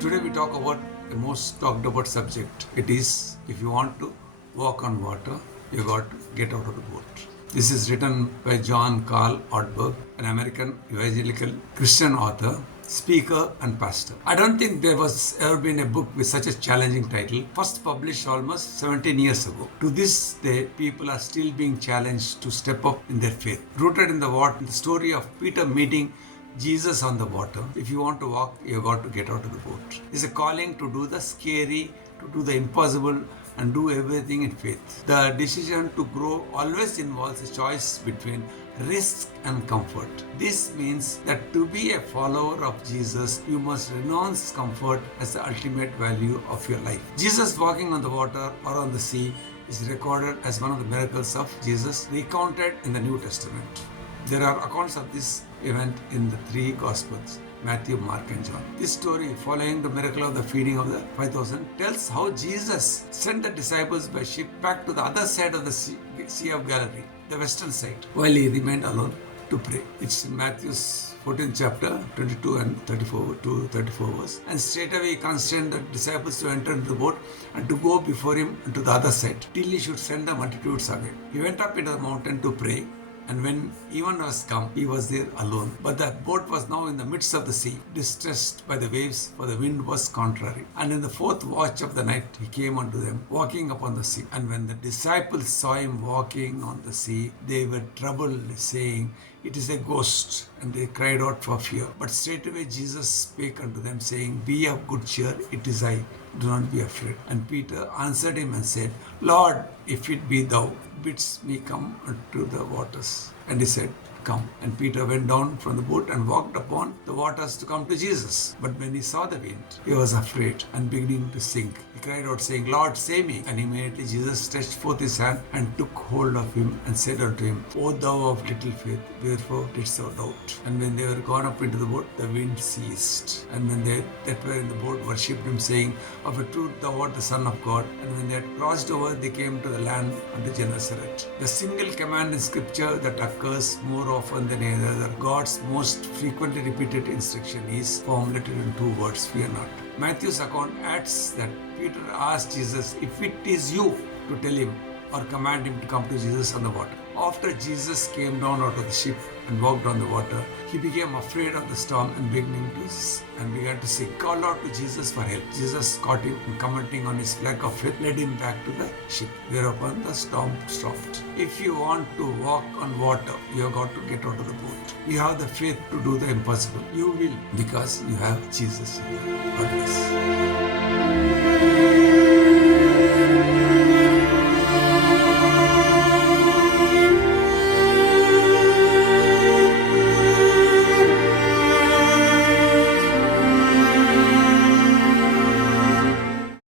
Today we talk about the most talked about subject. It is, if you want to walk on water, you got to get out of the boat. This is written by John Carl Ortberg, an American evangelical Christian author, speaker and pastor. I don't think there was ever been a book with such a challenging title, first published almost 17 years ago. To this day, people are still being challenged to step up in their faith. Rooted in the story of Peter meeting Jesus on the water. If you want to walk, you got to get out of the boat. It's a calling to do the scary, to do the impossible, and do everything in faith. The decision to grow always involves a choice between risk and comfort. This means that to be a follower of Jesus, you must renounce comfort as the ultimate value of your life. Jesus walking on the water or on the sea is recorded as one of the miracles of Jesus recounted in the New Testament. There are accounts of this event in the three Gospels, Matthew, Mark and John. This story, following the miracle of the feeding of the 5,000, tells how Jesus sent the disciples by ship back to the other side of the Sea of Galilee, the western side, while he remained alone to pray. It's in Matthew's 14th chapter, 22 and 34 to 34 verse. And straightway he constrained the disciples to enter into the boat and to go before him to the other side, till he should send the multitudes away. He went up into the mountain to pray. And when even was come, he was there alone. But the boat was now in the midst of the sea, distressed by the waves, for the wind was contrary. And in the fourth watch of the night, he came unto them, walking upon the sea. And when the disciples saw him walking on the sea, they were troubled, saying, It is a ghost. And they cried out for fear. But straightway Jesus spake unto them, saying, Be of good cheer, it is I. Do not be afraid. And Peter answered him and said, Lord, if it be thou, bidst me come unto the waters. And he said, Come. And Peter went down from the boat and walked upon the waters to come to Jesus. But when he saw the wind, he was afraid and beginning to sink. He cried out, saying, Lord, save me. And immediately Jesus stretched forth his hand and took hold of him and said unto him, O thou of little faith, wherefore didst thou doubt? And when they were gone up into the boat, the wind ceased. And when they that were in the boat worshipped him, saying, Of a truth thou art the Son of God. And when they had crossed over, they came to the land unto Gennesaret. The single command in Scripture that occurs more often than any other, God's most frequently repeated instruction, is formulated in two words, fear not. Matthew's account adds that Peter asked Jesus if it is you to tell him or command him to come to Jesus on the water. After Jesus came down out of the ship and walked on the water, he became afraid of the storm and began to sink. Called out to Jesus for help. Jesus caught him and, commenting on his flag of faith, led him back to the ship, whereupon the storm stopped. If you want to walk on water, you have got to get out of the boat. You have the faith to do the impossible. You will, because you have Jesus in you. God bless.